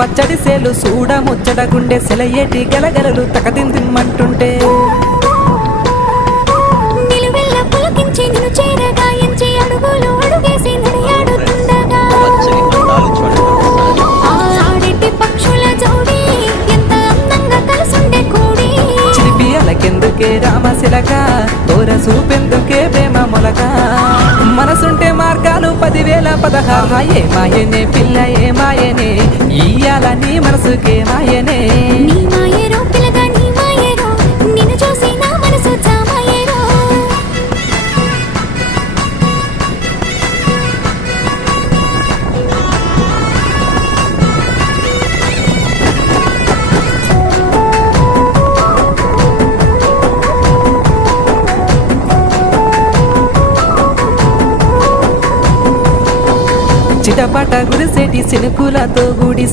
పచ్చడి సేలు సూడ ముచ్చట గుండె సెలయేటి గలగలలు తకదిందిమ్మంటుంటే నిలువెల్ల పులకించి నిన్ను చేరగాయించి అడుగులు అడుగేసి నడియాడుతుండగా ఆడెట్టి పక్షుల జోడి ఎంత అందంగా కలుసుండే కూడి చిలిపి అలకెందుకే రామశిలక తోర సూపెందుకే ప్రేమ మొలక మనసుంటే మార్గాలు 10,000 ఏ మాయనే పిల్ల ఏ మాయనే ఇయ్యాల నీ మనసుకే మాయనే నీ మాయేరో పిల్లగా నీ మాయేరో నిన్ను చూసి నా మనసు చామాయేరో చిటపట గురిసేటి సినుకులతో గుడి